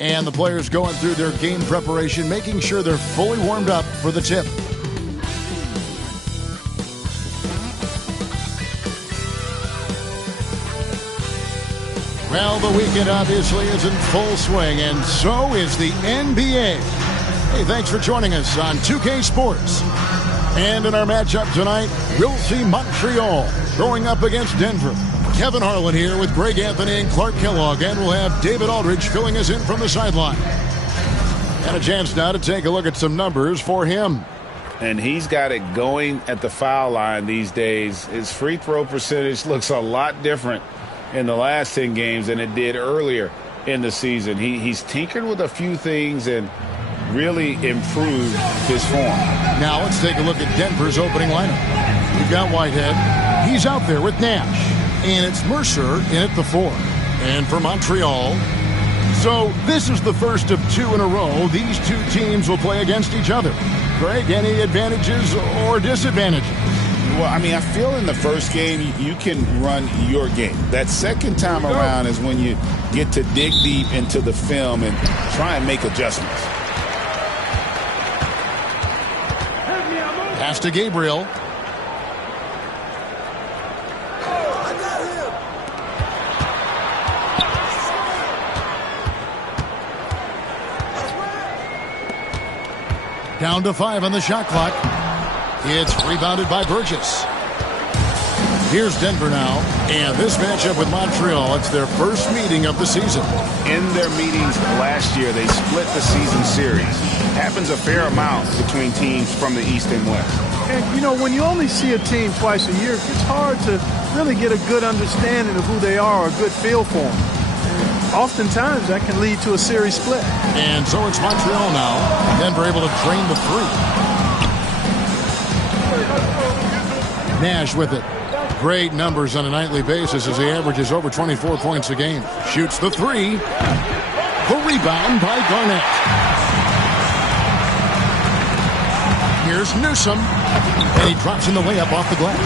And the players going through their game preparation, making sure they're fully warmed up for the tip. Well, the weekend obviously is in full swing, and so is the NBA. Hey, thanks for joining us on 2K Sports. And in our matchup tonight, we'll see Montreal going up against Denver. Kevin Harlan here with Greg Anthony and Clark Kellogg, and we'll have David Aldridge filling us in from the sideline. And a chance now to take a look at some numbers for him. And he's got it going at the foul line these days. His free throw percentage looks a lot different in the last 10 games than it did earlier in the season. He's tinkered with a few things and really improved his form. Now let's take a look at Denver's opening lineup. We've got Whitehead. He's out there with Nash. And it's Mercer in at the 4. And for Montreal, so this is the first of 2 in a row. These two teams will play against each other. Greg, any advantages or disadvantages? Well, I mean, I feel in the first game, you can run your game. That second time around is when you get to dig deep into the film and try and make adjustments. Pass to Gabriel. Down to 5 on the shot clock. It's rebounded by Burgess. Here's Denver now. And this matchup with Montreal, it's their first meeting of the season. In their meetings last year, they split the season series. Happens a fair amount between teams from the East and West. And, you know, when you only see a team twice a year, it's hard to really get a good understanding of who they are or a good feel for them. Oftentimes, that can lead to a series split. And so it's Montreal now. Denver able to drain the 3. Nash with it. Great numbers on a nightly basis as he averages over 24 points a game. Shoots the 3. The rebound by Garnett. Here's Newsom. And he drops in the layup off the glass.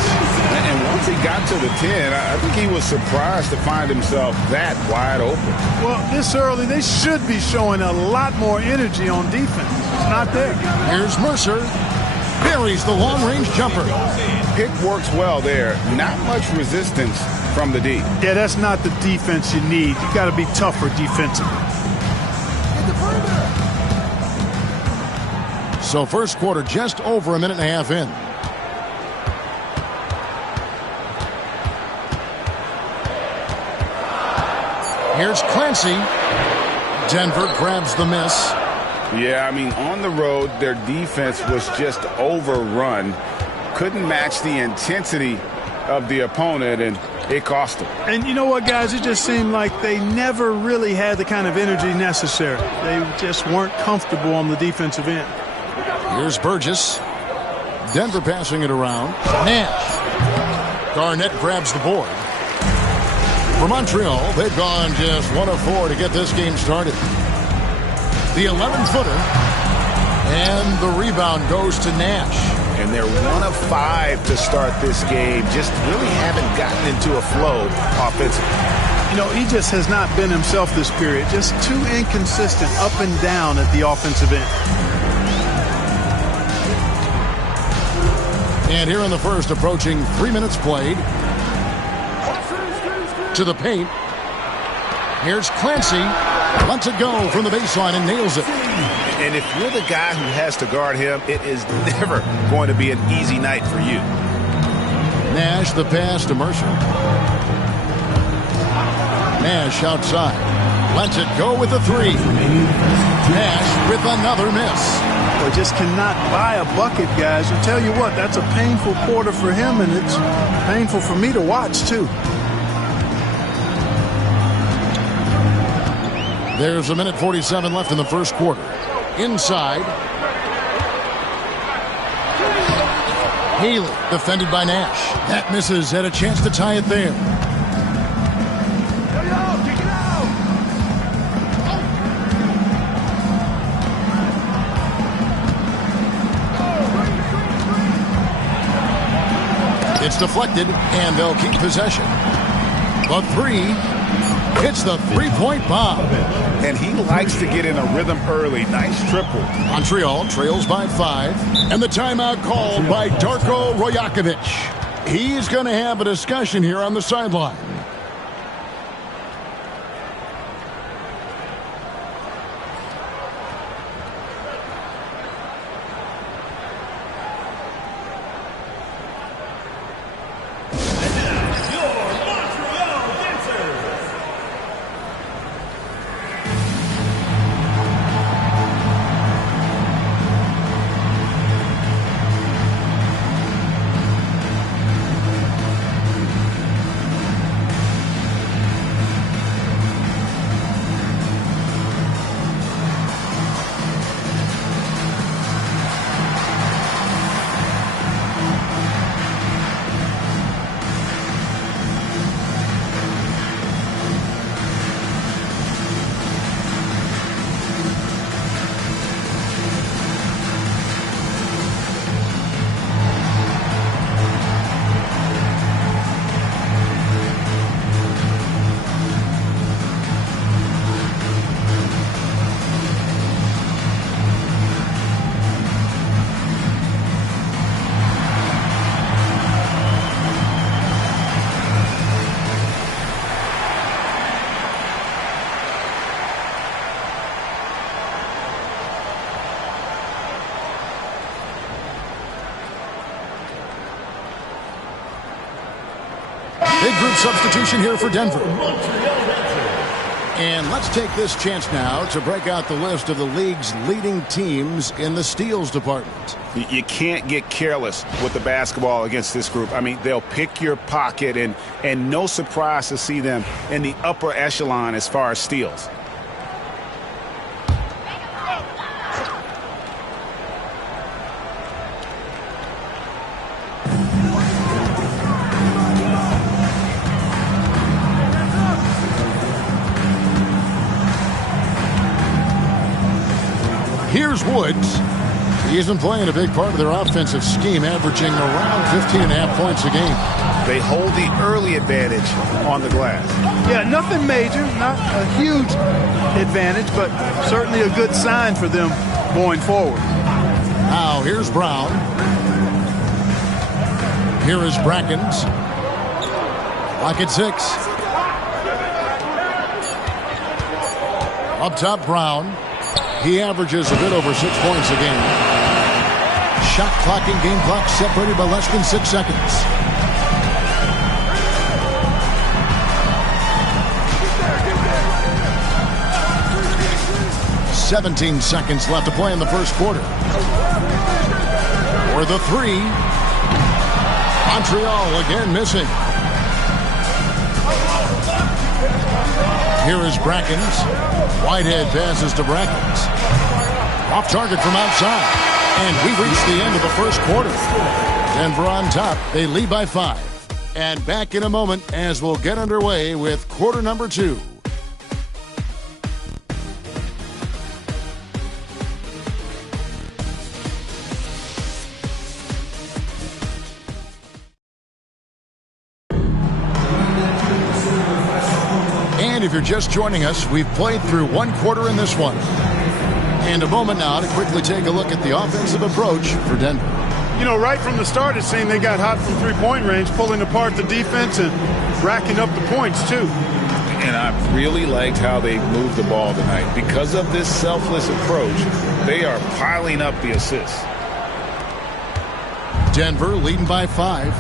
And once he got to the 10, I think he was surprised to find himself that wide open. Well, this early, they should be showing a lot more energy on defense. It's not there. Here's Mercer. Buries the long-range jumper. Pick works well there. Not much resistance from the D. Yeah, that's not the defense you need. You got to be tougher defensively. So first quarter just over a minute and a half in. Here's Clancy. Denver grabs the miss. Yeah, I mean, on the road, their defense was just overrun. Couldn't match the intensity of the opponent, and it cost them. And you know what, guys? It just seemed like they never really had the kind of energy necessary. They just weren't comfortable on the defensive end. Here's Burgess. Denver passing it around. Nash. Garnett grabs the board. For Montreal, they've gone just 1 of 4 to get this game started. The 11-footer. And the rebound goes to Nash. And they're 1 of 5 to start this game. Just really haven't gotten into a flow offensively. You know, he just has not been himself this period. Just too inconsistent up and down at the offensive end. And here in the first, approaching 3 minutes played. To the paint. Here's Clancy. Lets it go from the baseline and nails it. And if you're the guy who has to guard him, it is never going to be an easy night for you. Nash, the pass to Mercer. Nash outside. Lets it go with the 3. Nash with another miss. Well, just cannot buy a bucket, guys. I'll tell you what, that's a painful quarter for him, and it's painful for me to watch, too. There's 1:47 left in the first quarter. Inside. Haley, defended by Nash. That misses, had a chance to tie it there. It's deflected, and they'll keep possession. The 3. hits the three-point bomb. And he likes to get in a rhythm early. Nice triple. Montreal trails by 5. And the timeout called by Darko Rajakovic. He's going to have a discussion here on the sideline. Big group substitution here for Denver. And let's take this chance now to break out the list of the league's leading teams in the steals department. You can't get careless with the basketball against this group. I mean, they'll pick your pocket, and no surprise to see them in the upper echelon as far as steals. Here's Woods. He isn't playing a big part of their offensive scheme, averaging around 15.5 points a game. They hold the early advantage on the glass. Yeah, nothing major, not a huge advantage, but certainly a good sign for them going forward. Now, here's Brown. Here is Brackens. Lock at 6. Up top, Brown. He averages a bit over 6 points a game. Shot clock and game clock separated by less than 6 seconds. "17 seconds left to play in the first quarter. For the 3. Montreal again missing. Here is Brackens. Whitehead passes to Brackens. Off target from outside. And we've reached the end of the first quarter. Denver on top. They lead by 5. And back in a moment as we'll get underway with quarter number 2. And if you're just joining us, we've played through one quarter in this one. And a moment now to quickly take a look at the offensive approach for Denver. You know, right from the start, it seemed they got hot from three-point range, pulling apart the defense and racking up the points, too. And I really liked how they moved the ball tonight. Because of this selfless approach, they are piling up the assists. Denver leading by 5.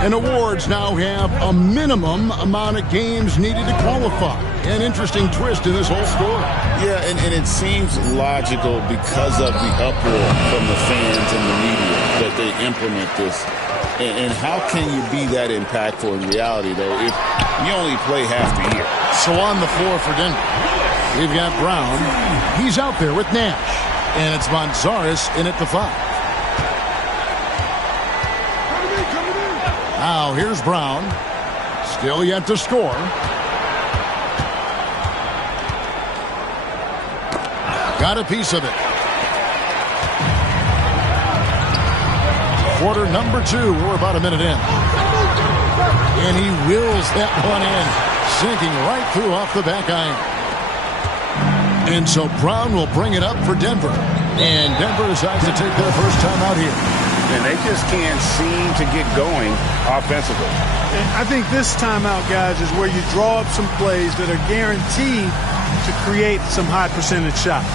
And awards now have a minimum amount of games needed to qualify. An interesting twist in this whole story. Yeah, and it seems logical because of the uproar from the fans and the media that they implement this. And how can you be that impactful in reality, though, if you only play half the year? So on the floor for Denver, we've got Brown. He's out there with Nash. And it's Monzaris in at the 5. Now here's Brown. Still yet to score. Got a piece of it. Quarter number 2. We're about a minute in. And he wills that one in, sinking right through off the back iron. And so Brown will bring it up for Denver. And Denver decides to take their first time out here. And they just can't seem to get going offensively. And I think this timeout, guys, is where you draw up some plays that are guaranteed to create some high percentage shots.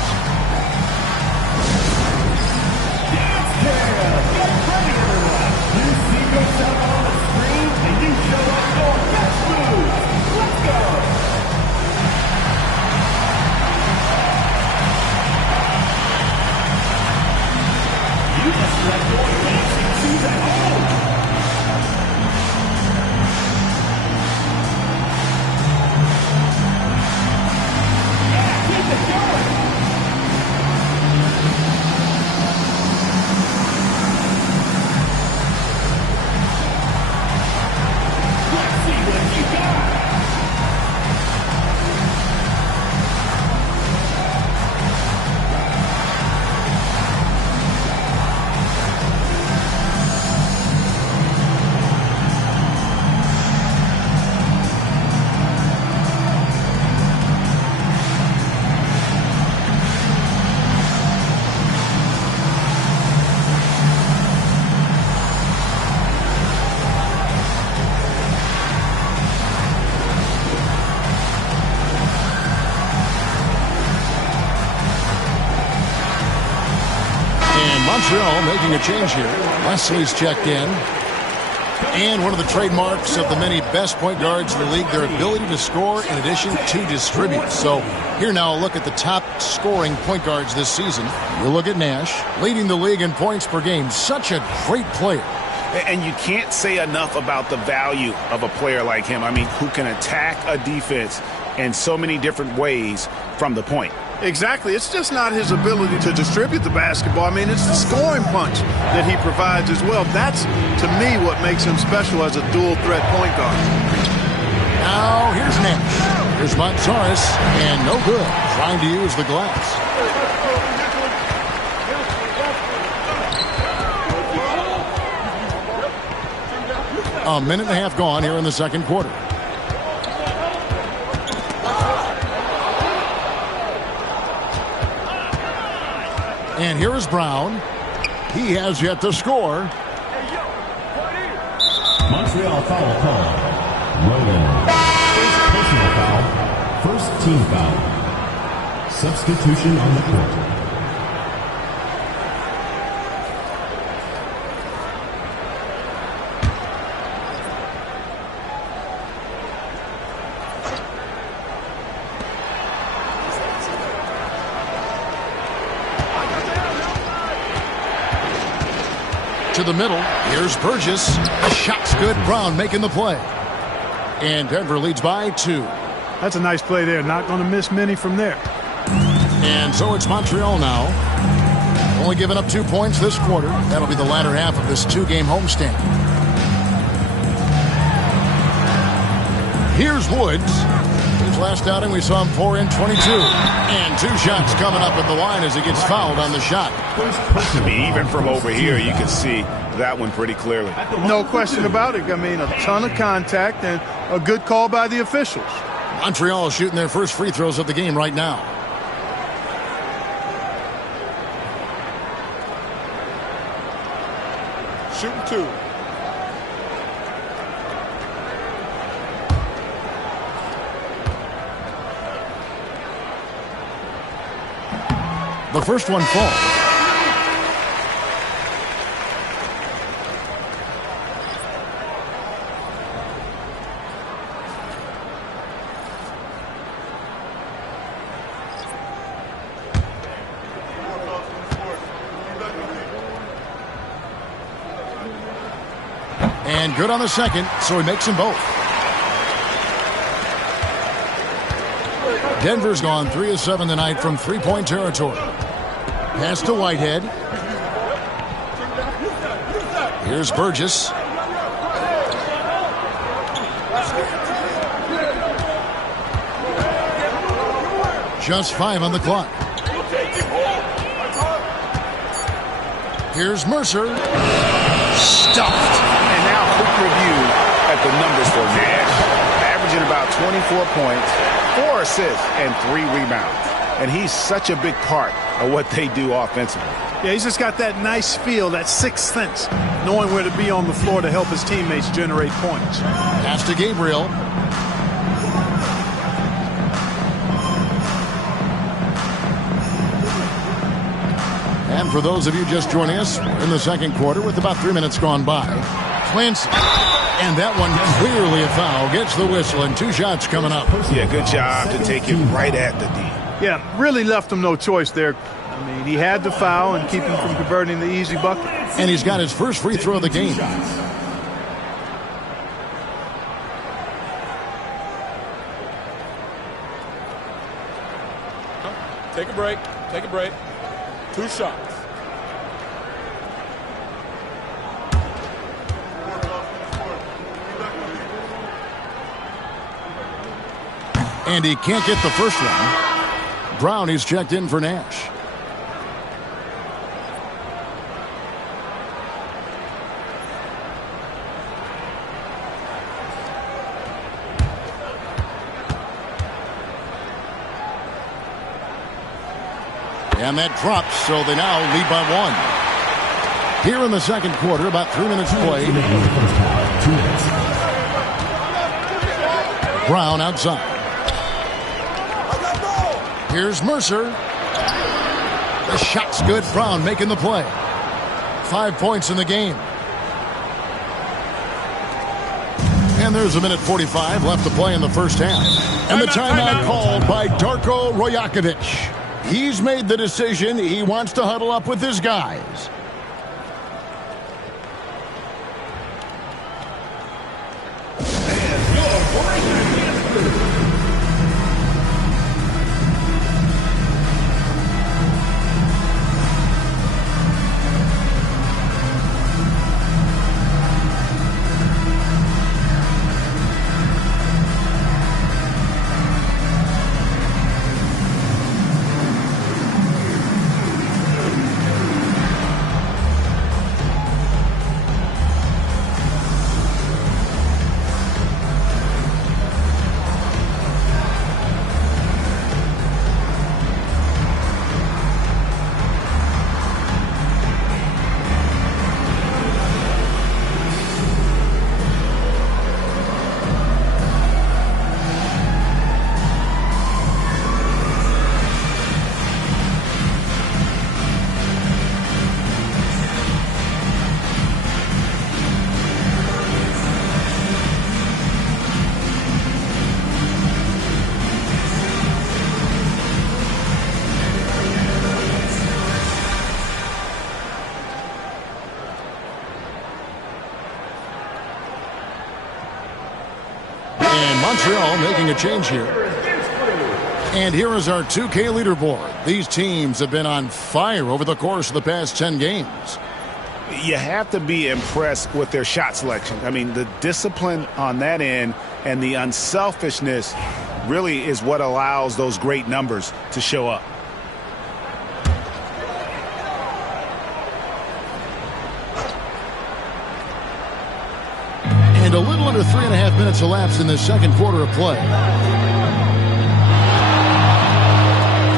Montreal making a change here. Leslie's checked in. And one of the trademarks of the many best point guards in the league, their ability to score in addition to distribute. So here now a look at the top scoring point guards this season. You look at Nash, leading the league in points per game. Such a great player. And you can't say enough about the value of a player like him. I mean, who can attack a defense in so many different ways from the point. Exactly. It's just not his ability to distribute the basketball. I mean, it's the scoring punch that he provides as well. That's, to me, what makes him special as a dual-threat point guard. Now, here's Nash. Here's Montsaris, and no good. Trying to use the glass. A minute and a half gone here in the second quarter. And here is Brown. He has yet to score. Montreal foul call. Rowan. First personal foul. First team foul. Substitution on the court. To the middle. Here's Burgess. The shot's good. Brown making the play. And Denver leads by 2. That's a nice play there. Not going to miss many from there. And so it's Montreal now. Only giving up 2 points this quarter. That'll be the latter half of this 2-game homestand. Here's Woods. His last outing, we saw him pour in 22. And 2 shots coming up at the line as he gets fouled on the shot. I mean, even from over here, you can see that one pretty clearly. No question about it. I mean, a ton of contact and a good call by the officials. Montreal is shooting their first free throws of the game right now. Shooting 2. The first one falls. And good on the second, so he makes them both. Denver's gone 3 of 7 tonight from three-point territory. Pass to Whitehead. Here's Burgess. Just 5 on the clock. Here's Mercer. Stuffed. And now quick review at the numbers for Nash. Averaging about 24 points, 4 assists, and 3 rebounds. And he's such a big part of what they do offensively. Yeah, he's just got that nice feel, that sixth sense, knowing where to be on the floor to help his teammates generate points. Pass to Gabriel. And for those of you just joining us, we're in the second quarter with about 3 minutes gone by. Clancy. And that one clearly a foul. Gets the whistle and 2 shots coming up. Yeah, good job to take it right at the D. Yeah, really left him no choice there. I mean, he had to foul and keep him from converting the easy bucket. And he's got his first free throw of the game. Take a break. Take a break. 2 shots. And he can't get the first one. Brown is checked in for Nash. And that drops, so they now lead by 1. Here in the second quarter, about 3 minutes played. Brown outside. Here's Mercer. The shot's good. Brown making the play. 5 points in the game. And there's 1:45 left to play in the first half. And the timeout called by Darko Rojakovic. He's made the decision. He wants to huddle up with his guys. Montreal making a change here. And here is our 2K leaderboard. These teams have been on fire over the course of the past 10 games. You have to be impressed with their shot selection. I mean, the discipline on that end and the unselfishness really is what allows those great numbers to show up. And a little under 3.5 minutes elapsed in this second quarter of play.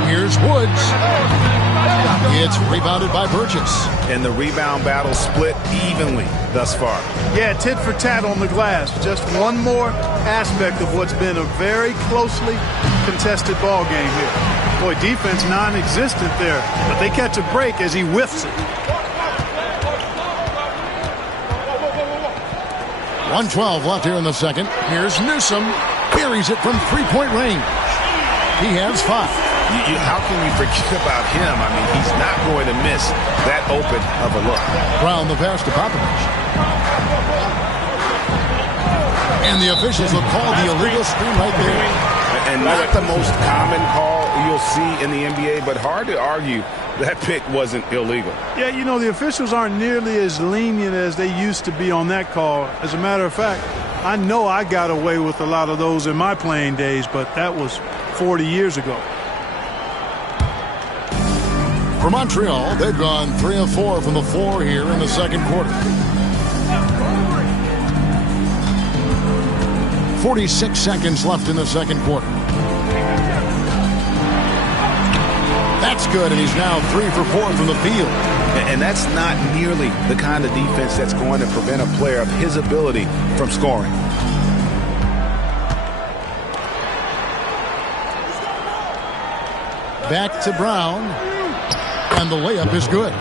Here's Woods. It's rebounded by Burgess. And the rebound battle split evenly thus far. Yeah, tit for tat on the glass. Just one more aspect of what's been a very closely contested ball game here. Boy, defense non-existent there, but they catch a break as he whiffs it. 1:12 left here in the second. Here's Newsom. Carries it from three-point range. He has 5. How can you forget about him? I mean, he's not going to miss that open of a look. Brown the pass to Popovich. And the officials will call the illegal screen right there. And not the most common call you'll see in the NBA, but hard to argue that pick wasn't illegal. Yeah, you know, the officials aren't nearly as lenient as they used to be on that call. As a matter of fact, I know I got away with a lot of those in my playing days, but that was 40 years ago. For Montreal, they've gone 3 of 4 from the floor here in the second quarter. 46 seconds left in the second quarter. That's good, and he's now 3 for 4 from the field. And that's not nearly the kind of defense that's going to prevent a player of his ability from scoring. Back to Brown, and the layup is good.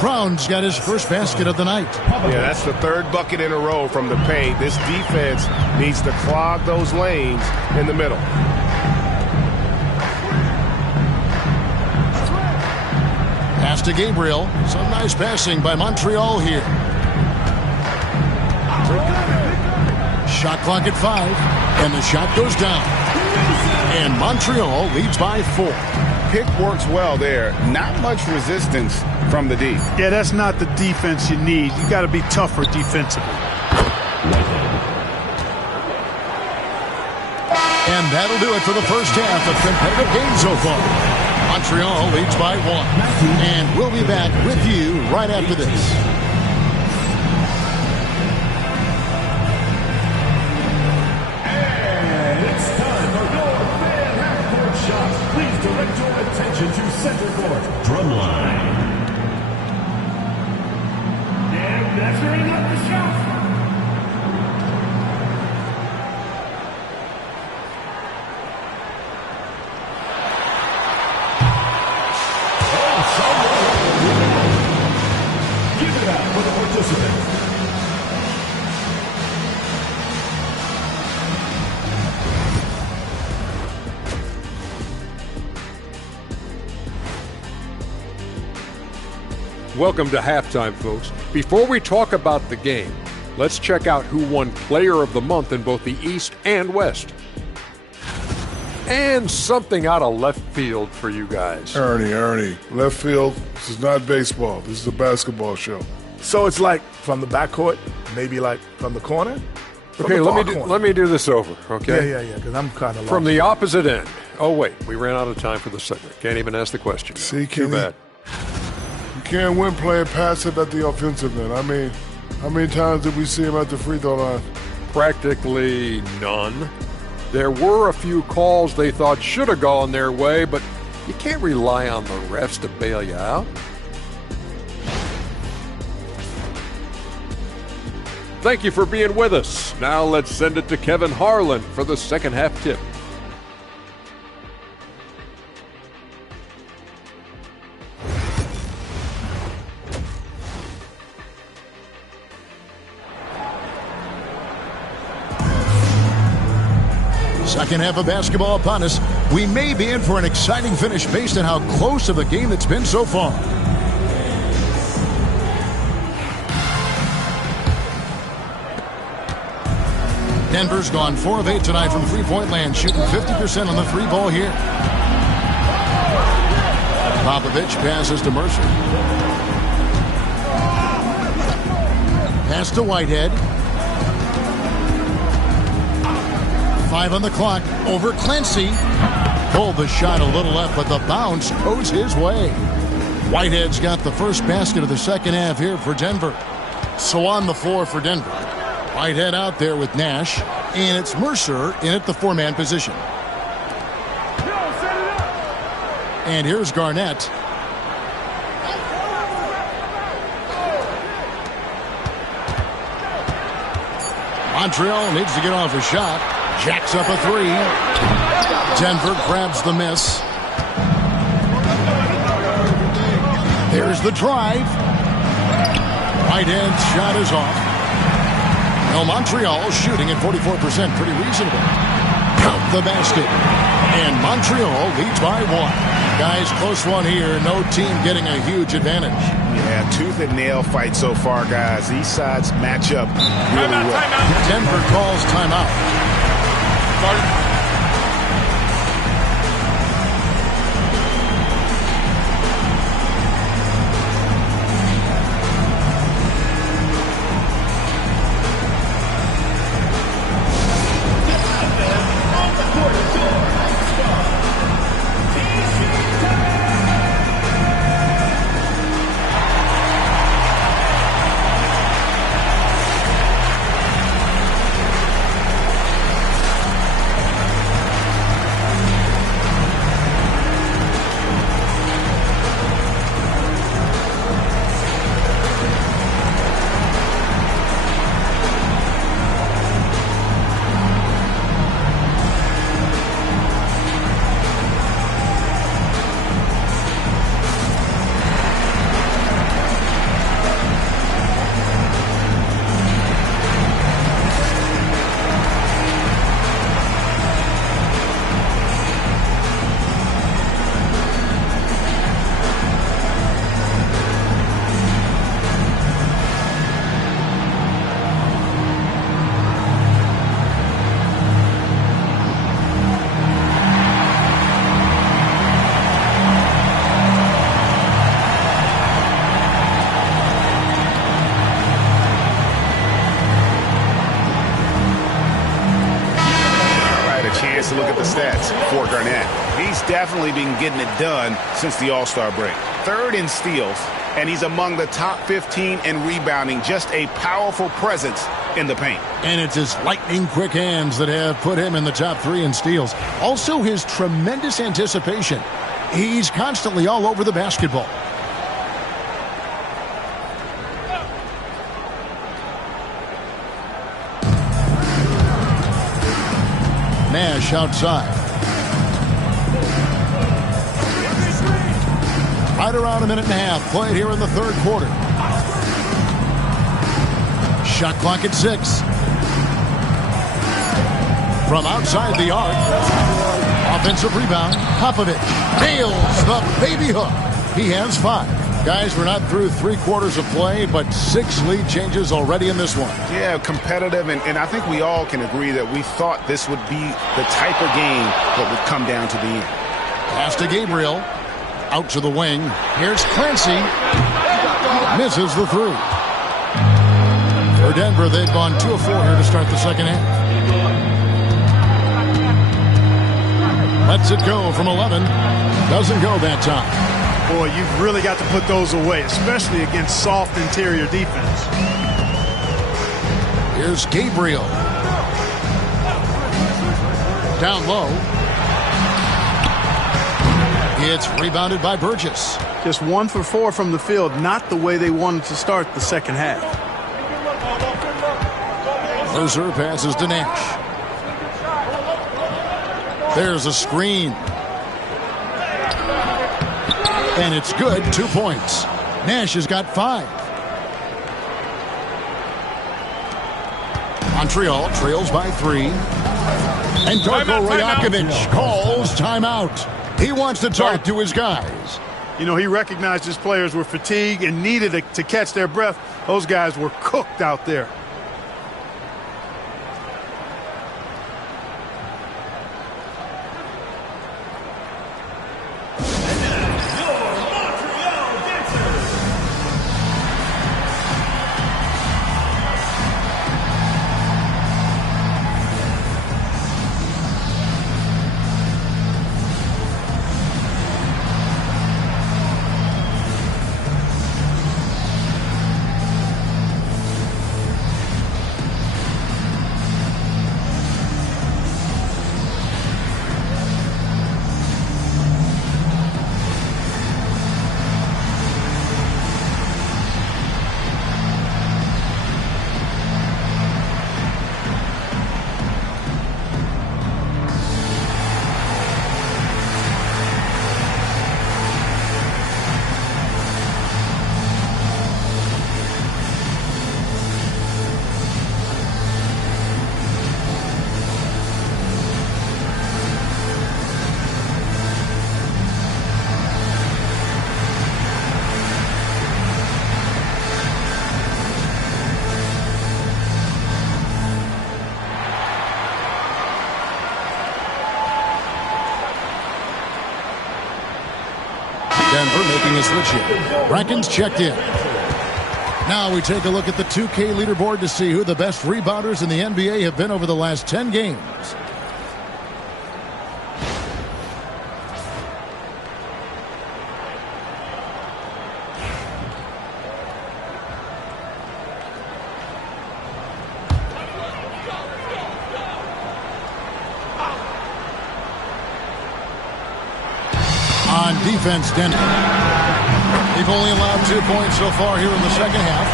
Brown's got his first basket of the night. Yeah, that's the third bucket in a row from the paint. This defense needs to clog those lanes in the middle. Pass to Gabriel. Some nice passing by Montreal here. Shot clock at 5, and the shot goes down. And Montreal leads by 4. Pick works well there. Not much resistance from the D. Yeah, that's not the defense you need. You got to be tougher defensively. And that'll do it for the first half of competitive game so far. Montreal leads by 1. And we'll be back with you right after this. And it's time for your fan half-court shots. Please direct your attention to center court. Drumline. And measuring up the shot. Give it up for the participants. Welcome to halftime, folks. Before we talk about the game, let's check out who won Player of the Month in both the East and West. And something out of left field for you guys. Ernie, left field, this is not baseball. This is a basketball show. So it's like from the backcourt, maybe like from the corner? Okay, let me do this over, okay? Yeah, because I'm kind of lost. From the opposite end. Oh, wait, we ran out of time for the segment. Can't even ask the question. See, Too Kenny, bad. you can't win playing passive at the offensive end. I mean, how many times did we see him at the free throw line? Practically none. There were a few calls they thought should have gone their way, but you can't rely on the refs to bail you out. Thank you for being with us. Now let's send it to Kevin Harlan for the second half tip. Second half of basketball upon us. We may be in for an exciting finish based on how close of a game it's been so far. Denver's gone 4 of 8 tonight from three-point land, shooting 50% on the 3-ball here. Popovich passes to Mercer. Pass to Whitehead. 5 on the clock. Over Clancy. Pulled the shot a little left, but the bounce goes his way. Whitehead's got the first basket of the second half here for Denver. So on the floor for Denver. Whitehead out there with Nash, and it's Mercer in at the 4-man position. And here's Garnett. Montreal needs to get off a shot. Jacks up a 3. Denver grabs the miss. There's the drive. Whitehead's shot is off. Now Montreal shooting at 44%, pretty reasonable. Count the basket. And Montreal leads by 1. Guys, close one here. No team getting a huge advantage. Yeah, tooth and nail fight so far, guys. These sides match up really well. Denver calls timeout. stats for Garnett. He's definitely been getting it done since the All-Star break. 3rd in steals, and he's among the top 15 in rebounding. Just a powerful presence in the paint. And it's his lightning-quick hands that have put him in the top 3 in steals. Also, his tremendous anticipation. He's constantly all over the basketball. Nash outside. Right around a minute and a half played here in the 3rd quarter. Shot clock at 6. From outside the arc. Offensive rebound. Popovich nails the baby hook. He has 5. Guys, we're not through 3 quarters of play, but 6 lead changes already in this one. Yeah, competitive, and I think we all can agree that we thought this would be the type of game that would come down to the end. Pass to Gabriel. Out to the wing. Here's Clancy. Misses the 3. For Denver, they've gone 2 of 4 here to start the second half. Lets it go from 11. Doesn't go that time. Boy, you've really got to put those away, especially against soft interior defense. Here's Gabriel. Down low. It's rebounded by Burgess. Just 1 for 4 from the field, not the way they wanted to start the second half. Mercer passes to Nash. There's a screen. And it's good. 2 points. Nash has got 5. Montreal trails by 3. And Darko Rajakovic calls timeout. He wants to talk to his guys. You know, he recognized his players were fatigued and needed to catch their breath. Those guys were cooked out there. Denver making a switch here. Bracken's checked in. Now we take a look at the 2K leaderboard to see who the best rebounders in the NBA have been over the last 10 games. On defense, Denver. They've only allowed 2 points so far here in the second half.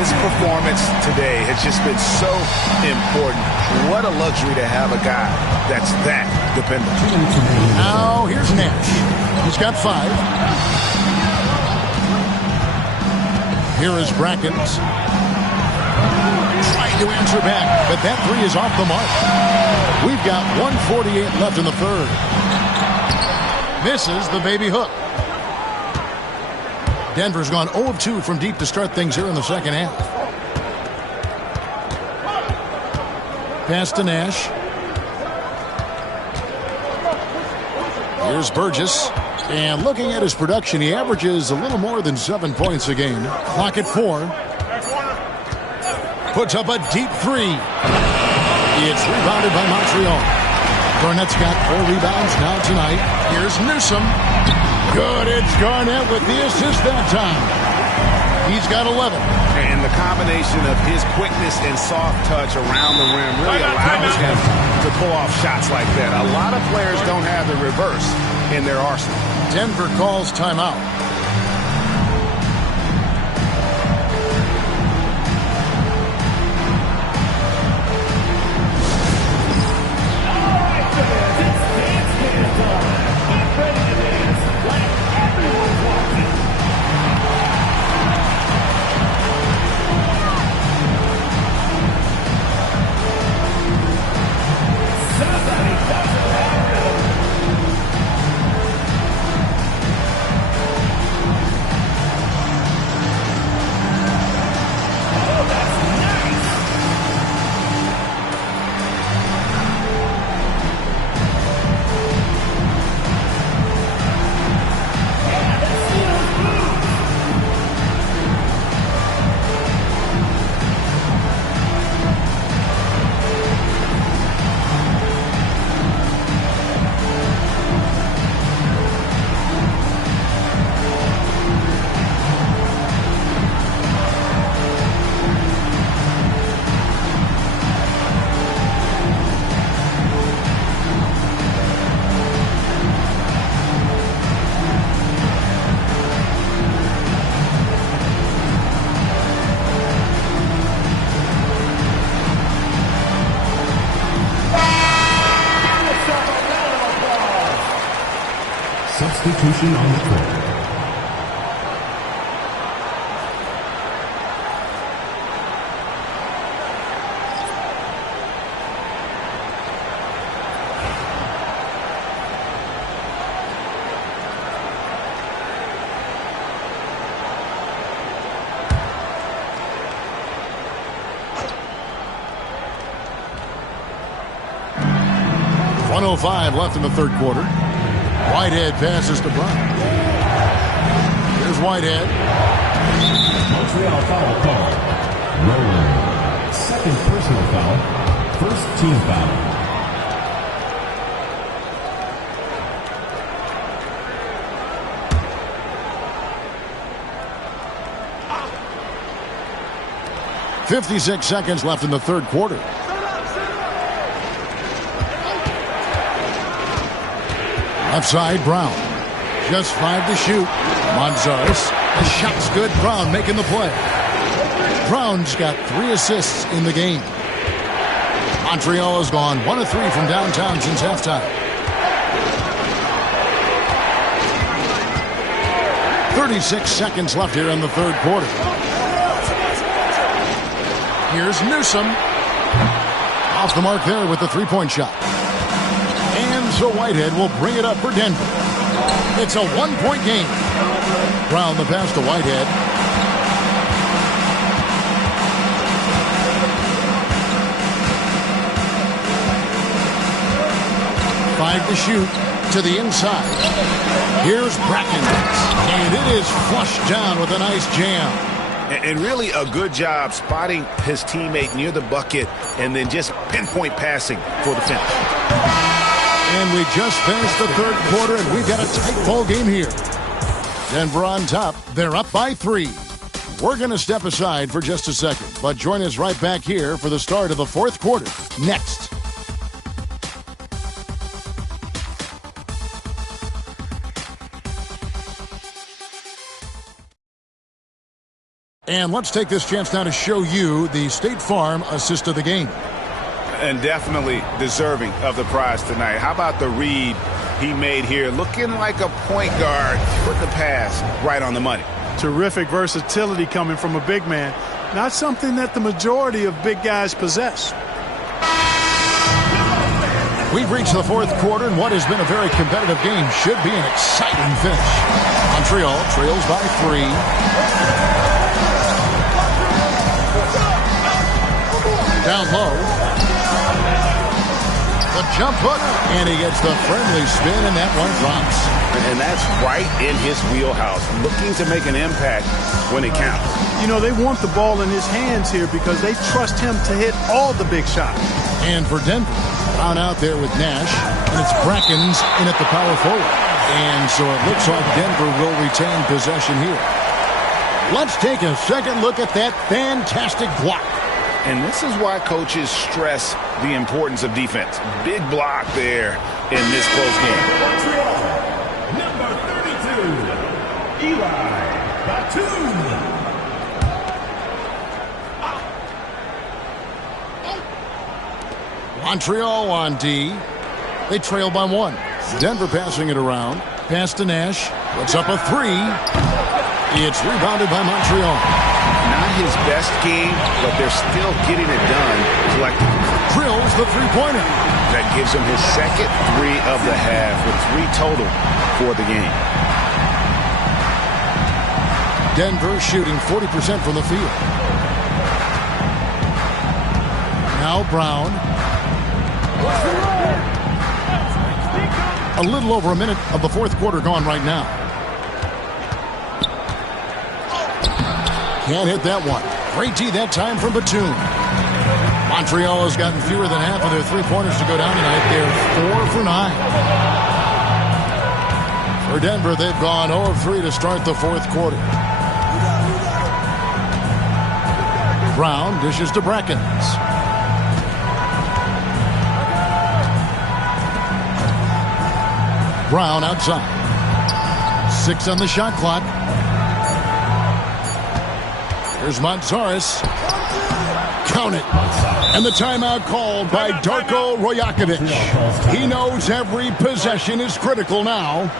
His performance today has just been so important. What a luxury to have a guy that's that dependent. Now here's Nash. He's got 5. Here is Brackens. Trying to answer back, but that 3 is off the mark. We've got 1:48 left in the third. Misses the baby hook. Denver's gone 0 of 2 from deep to start things here in the second half. Pass to Nash. Here's Burgess. And looking at his production, he averages a little more than 7 points a game. Clock at 4. Puts up a deep 3. It's rebounded by Montreal. Garnett's got 4 rebounds now tonight. Here's Newsom. Good. It's Garnett with the assist that time. He's got 11. And the combination of his quickness and soft touch around the rim really allows him to pull off shots like that. A lot of players don't have the reverse in their arsenal. Denver calls timeout. Substitution on the court. .105 left in the third quarter. Whitehead passes to Brown. Here's Whitehead. Montreal foul call. Rowland. Second personal foul. First team foul. .56 seconds left in the third quarter. Left side, Brown. Just 5 to shoot. Monzares. The shot's good. Brown making the play. Brown's got 3 assists in the game. Montreal has gone 1 of 3 from downtown since halftime. 36 seconds left here in the third quarter. Here's Newsom. Off the mark there with the three-point shot. And so Whitehead will bring it up for Denver. It's a 1-point game. Brown the pass to Whitehead. Five to shoot to the inside. Here's Bracken. And it is flushed down with a nice jam. And really a good job spotting his teammate near the bucket and then just pinpoint passing for the finish. And we just finished the third quarter, and we've got a tight ball game here. Denver on top. They're up by 3. We're going to step aside for just a second, but join us right back here for the start of the fourth quarter next. And let's take this chance now to show you the State Farm assist of the game. And definitely deserving of the prize tonight. How about the read he made here? Looking like a point guard. Put the pass right on the money. Terrific versatility coming from a big man. Not something that the majority of big guys possess. We've reached the fourth quarter, and what has been a very competitive game should be an exciting finish. Montreal trails by 3. Down low. The jump hook, and he gets the friendly spin, and that one drops. And that's right in his wheelhouse, looking to make an impact when it counts. You know, they want the ball in his hands here because they trust him to hit all the big shots. And for Denver, Brown out there with Nash, and it's Brackens in at the power forward. And so it looks like Denver will retain possession here. Let's take a second look at that fantastic block. And this is why coaches stress the importance of defense. Big block there in this close game. Montreal, number 32, Eli Batum. Montreal on D. They trail by 1. Denver passing it around. Pass to Nash. Puts up a 3. It's rebounded by Montreal. Not his best game, but they're still getting it done collectively. Drills the three-pointer. That gives him his second 3 of the half with 3 total for the game. Denver shooting 40% from the field. Now Brown. A little over a minute of the fourth quarter gone right now. Can't hit that one. Great D that time from Batum. Montreal has gotten fewer than half of their three-pointers to go down tonight. They're 4 for 9. For Denver, they've gone 0 of 3 to start the fourth quarter. Brown dishes to Brackens. Brown outside. 6 on the shot clock. Here's Montzaris. Count it. And the timeout called by Darko Rajakovic. He knows every possession is critical now.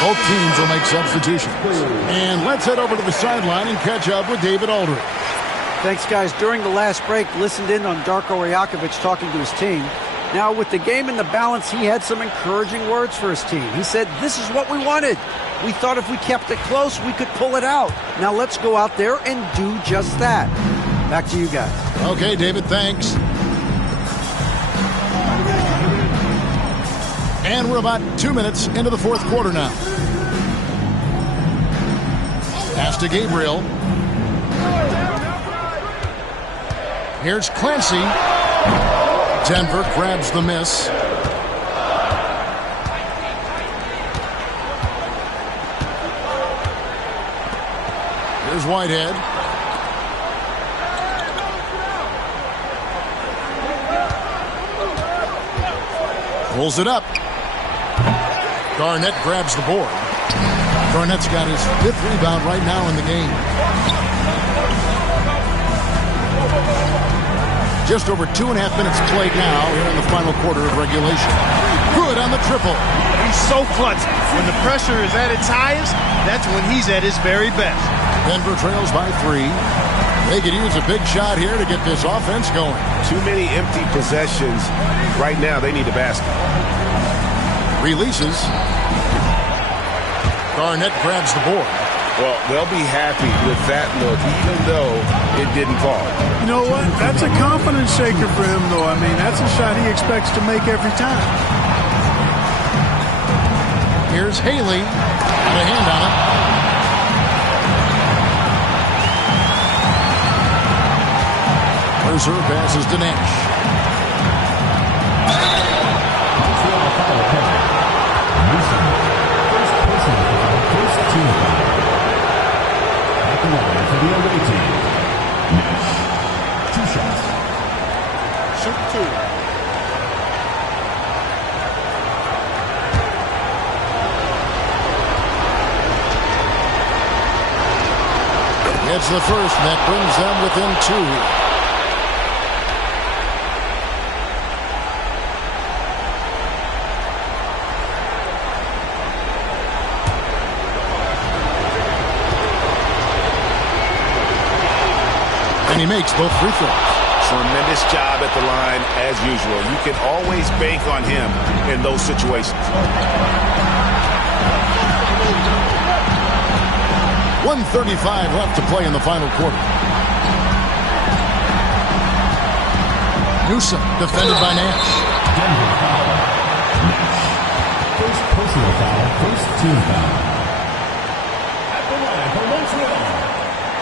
Both teams will make substitutions. And let's head over to the sideline and catch up with David Aldridge. Thanks, guys. During the last break, listened in on Darko Rajakovic talking to his team. Now, with the game in the balance, he had some encouraging words for his team. He said, this is what we wanted. We thought if we kept it close, we could pull it out. Now let's go out there and do just that. Back to you guys. Okay, David, thanks. And we're about 2 minutes into the fourth quarter now. Pass to Gabriel. Here's Clancy. Denver grabs the miss. Here's Whitehead. Pulls it up. Garnett grabs the board. Garnett's got his 5th rebound right now in the game. Just over 2.5 minutes played now here in the final quarter of regulation. Good on the triple. He's so clutch. When the pressure is at its highest, that's when he's at his very best. Denver trails by 3. They could use a big shot here to get this offense going. Too many empty possessions. Right now, they need a basket. Releases. Garnett grabs the board. Well, they'll be happy with that look, even though it didn't fall. You know what? That's a confidence shaker for him, though. I mean, that's a shot he expects to make every time. Here's Haley. Got a hand on it. Mercer passes to Nash. Montreal foul call. Newsom. First personal foul, first team foul. At the line for the away team. Nash. 2 shots. Shoot 2. It's the first, and that brings them within 2. And he makes both free throws. Tremendous job at the line as usual. You can always bank on him in those situations. 1:35 left to play in the final quarter. Newsom defended by Nash. Denver foul. Nash. First personal foul, first team foul. At the line for Montreal.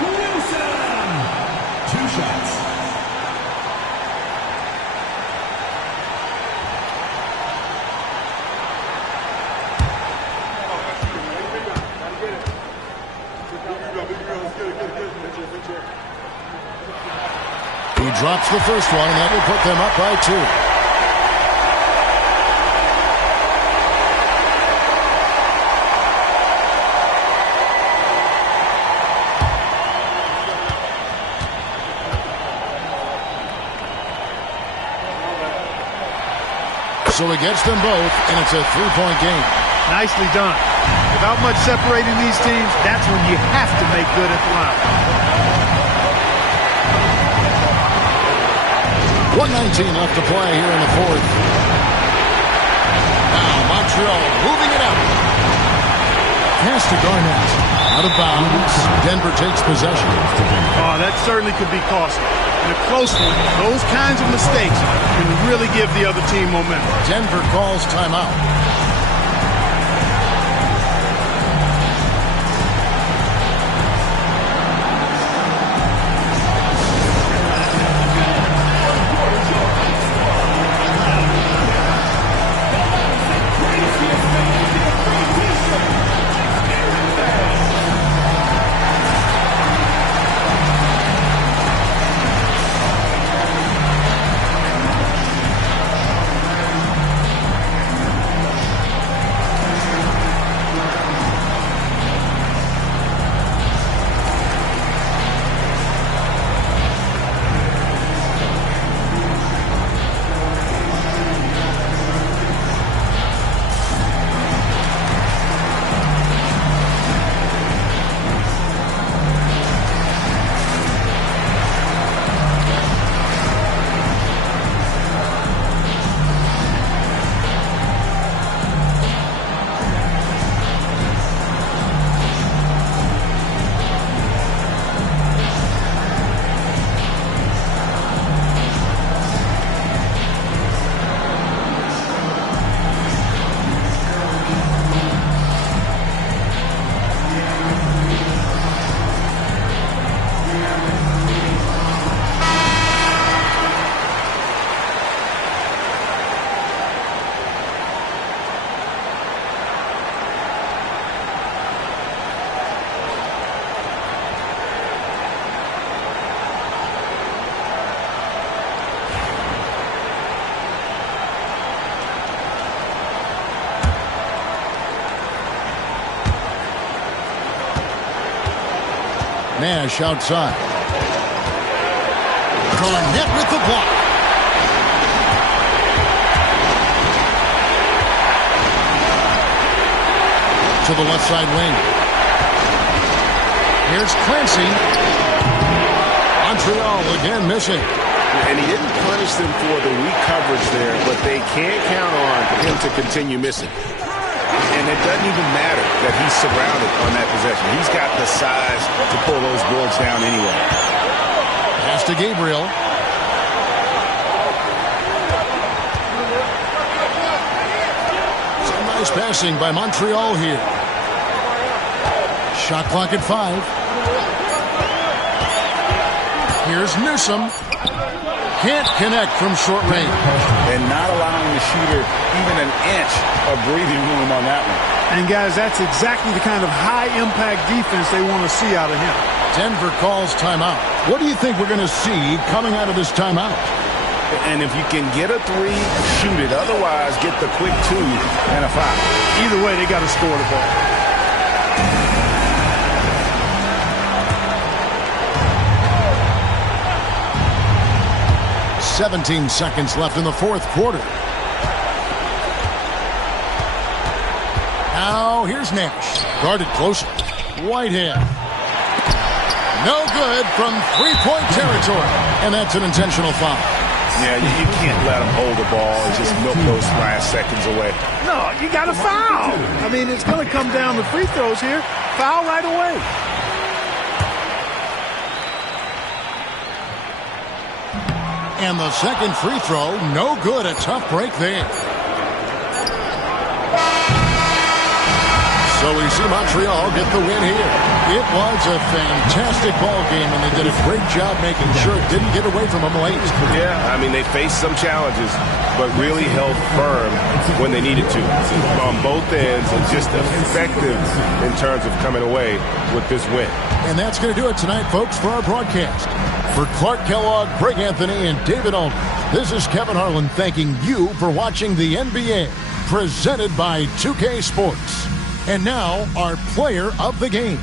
Newsom. 2 shots. He drops the first one, and that will put them up by 2. So he gets them both, and it's a 3-point game. Nicely done. Without much separating these teams, that's when you have to make good at the line. 1:19 left to play here in the fourth. Now Montreal moving it out. Pass to Garnett. Out of bounds. Denver takes possession. Oh, that certainly could be costly. In a close one, those kinds of mistakes can really give the other team momentum. Denver calls timeout. Nash outside. Garnett with the block. To the left side wing. Here's Clancy. Montreal again missing. And he didn't punish them for the weak coverage there, but they can't count on him to continue missing. And it doesn't even matter that he's surrounded on that possession. He's got the size to pull those boards down anyway. Pass to Gabriel. Some nice passing by Montreal here. Shot clock at 5. Here's Newsom. can't connect from short range. And not allowing the shooter even an inch of breathing room on that one. And, guys, that's exactly the kind of high-impact defense they want to see out of him. Denver calls timeout. What do you think we're going to see coming out of this timeout? And if you can get a three, shoot it. Otherwise, get the quick 2 and a foul. Either way, they got to score the ball. "17 seconds left in the fourth quarter. Now here's Nash. Guarded closely. Whitehead. No good from three-point territory. And that's an intentional foul. Yeah, you can't let them hold the ball and just milk those last seconds away. No, you got to foul. I mean, it's going to come down to free throws here. Foul right away. And the second free throw, no good. A tough break there. So we see Montreal get the win here. It was a fantastic ball game, and they did a great job making sure it didn't get away from them late. Yeah, I mean, they faced some challenges, but really held firm when they needed to on both ends, and just effective in terms of coming away with this win. And that's going to do it tonight, folks, for our broadcast. For Clark Kellogg, Greg Anthony, and David Aldridge, this is Kevin Harlan thanking you for watching the NBA, presented by 2K Sports. And now, our player of the game.